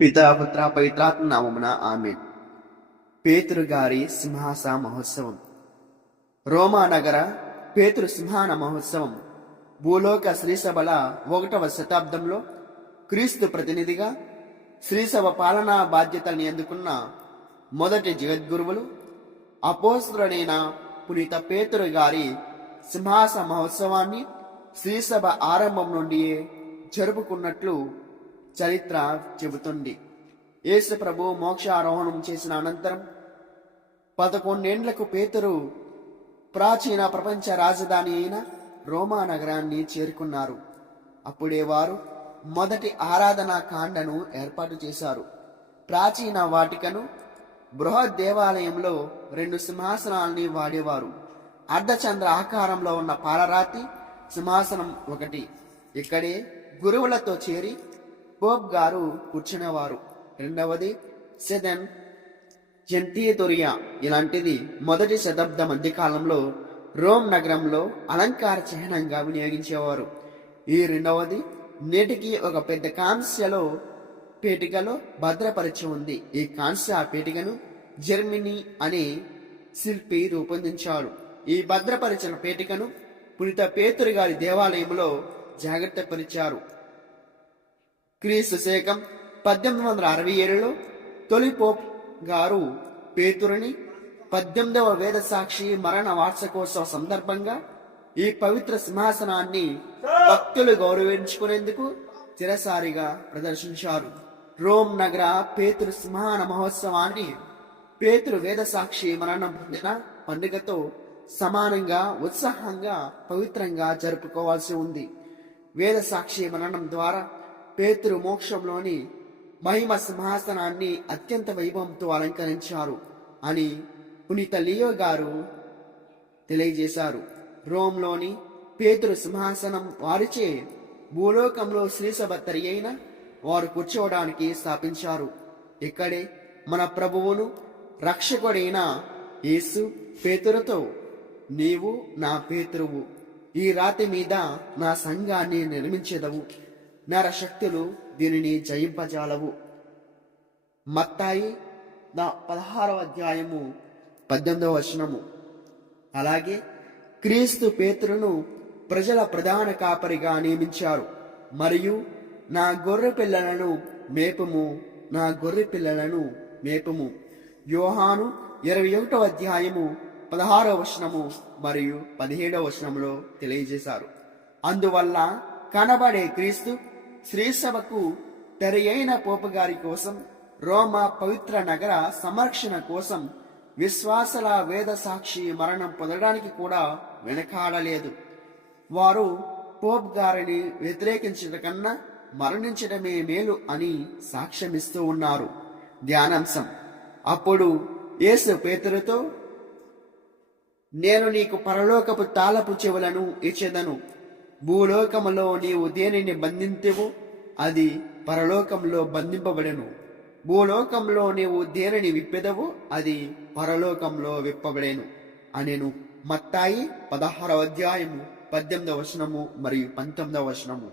పితా పుత్ర పవిత్రాత్మ నామమున ఆమేన్. పేతురు గారి సింహాస మహోత్సవం. రోమా నగర పేతురు సింహాన మహోత్సవం భూలోక శ్రీసభల 1వ శతాబ్దంలో క్రీస్తు ప్రతినిధిగా శ్రీసభ పాలనా బాధ్యతల్ని అందుకున్న మొదటి జగద్గురువులు అపోస్తలుడైన పునీత పేతురు గారి సింహాస మహోత్సవాన్ని శ్రీసభ ఆరంభం నుండి జరుపుకున్నట్లు చరిత్ర చెబుతుంది. యేసు ప్రభు మోక్షారోహణం చేసిన అనంతరం 11 ఏండ్లకు పేతురు ప్రాచీన ప్రపంచ రాజధాని అయిన రోమా నగరాన్ని చేరుకున్నారు. అప్పుడే వారు మొదటి ఆరాధనా కాండను ఏర్పాటు చేశారు. ప్రాచీన వాటికను బృహత్ దేవాలయంలో 2 సింహాసనాల్ని వాడేవారు. అర్ధచంద్ర ఆకారంలో ఉన్న పాలరాతి సింహాసనం ఒకటి. ఇక్కడే గురువులతో చేరి పోప్ గారు కూర్చునేవారు. రెండవది సెదెన్ జెంతియతొరియా. ఇలాంటిది మొదటి శతాబ్ద మధ్యకాలంలో రోమ్ నగరంలో అలంకార చిహ్నంగా వినియోగించేవారు. ఈ రెండవది నేటికి ఒక పెద్ద కాంస్యలో పేటికలో భద్రపరిచి ఉంది. ఈ కాంస్య పేటికను జర్మనీ అనే శిల్పి రూపొందించాడు. ఈ భద్రపరిచిన పేటికను పునీత పేతురు గారి దేవాలయంలో జాగ్రత్త పరిచారు. క్రీస్తు శకం 1867లో తొలి పోప్ గారు పేతురుని 18వ వేద సాక్షి మరణ వార్షికోత్సవ సందర్భంగా ఈ పవిత్ర సింహాసనాన్ని భక్తులు గౌరవించుకునేందుకు చిరసారిగా ప్రదర్శించారు. రోమ్ నగర పేతురు సింహాన మహోత్సవాన్ని పేతురు వేద సాక్షి మరణం పొందిన పండుగతో సమానంగా ఉత్సాహంగా పవిత్రంగా జరుపుకోవాల్సి ఉంది. వేద సాక్షి మరణం ద్వారా పేతురు మోక్షంలోని మహిమ సింహాసనాన్ని అత్యంత వైభవంతో అలంకరించారు అని పునీత లియో గారు తెలియజేశారు. రోమ్లోని పేతురు సింహాసనం వారిచే భూలోకంలో శ్రీసభ తరి అయిన వారు కూర్చోవడానికి స్థాపించారు. ఇక్కడే మన ప్రభువును రక్షకుడైన యేసు పేతురుతో, నీవు నా పేతురువు, ఈ రాతి మీద నా సంఘాన్ని నిర్మించెదవు, నరశక్తులు దీనిని జయింపజాలవు. మత్తాయి 16వ అధ్యాయము 18వ వచనము. అలాగే క్రీస్తు పేతురును ప్రజల ప్రధాన కాపరిగా నియమించారు. మరియు నా గొర్రె పిల్లలను మేపుము, నా గొర్రె పిల్లలను మేపుము. యోహాను 21వ అధ్యాయము 16వ వచనము మరియు 17వ వచనములో తెలియజేశారు. అందువల్ల కనబడే క్రీస్తు శ్రీసభకు తెర అయిన పోపు గారి కోసం, రోమా పవిత్ర నగర సంరక్షణ కోసం విశ్వాసల వేద సాక్షి మరణం పొందడానికి కూడా వెనకాడలేదు. వారు పోప్ గారిని వ్యతిరేకించడం కన్నా మరణించడమే మేలు అని సాక్ష్యమిస్తూ ఉన్నారు. ధ్యానాంశం. అప్పుడు యేసు పేతురుతో, నేను నీకు పరలోకపు తాళపు చెవులను ఇచ్చెదను. భూలోకములో నీవు దేనిని బంధింతువో అది పరలోకంలో బంధింపబడెను. భూలోకంలో నీవు దేనిని విప్పెదవో అది పరలోకంలో విప్పబడేను అనెను. మత్తాయి 16వ అధ్యాయము 18వ వచనము మరియు 19వ వచనము.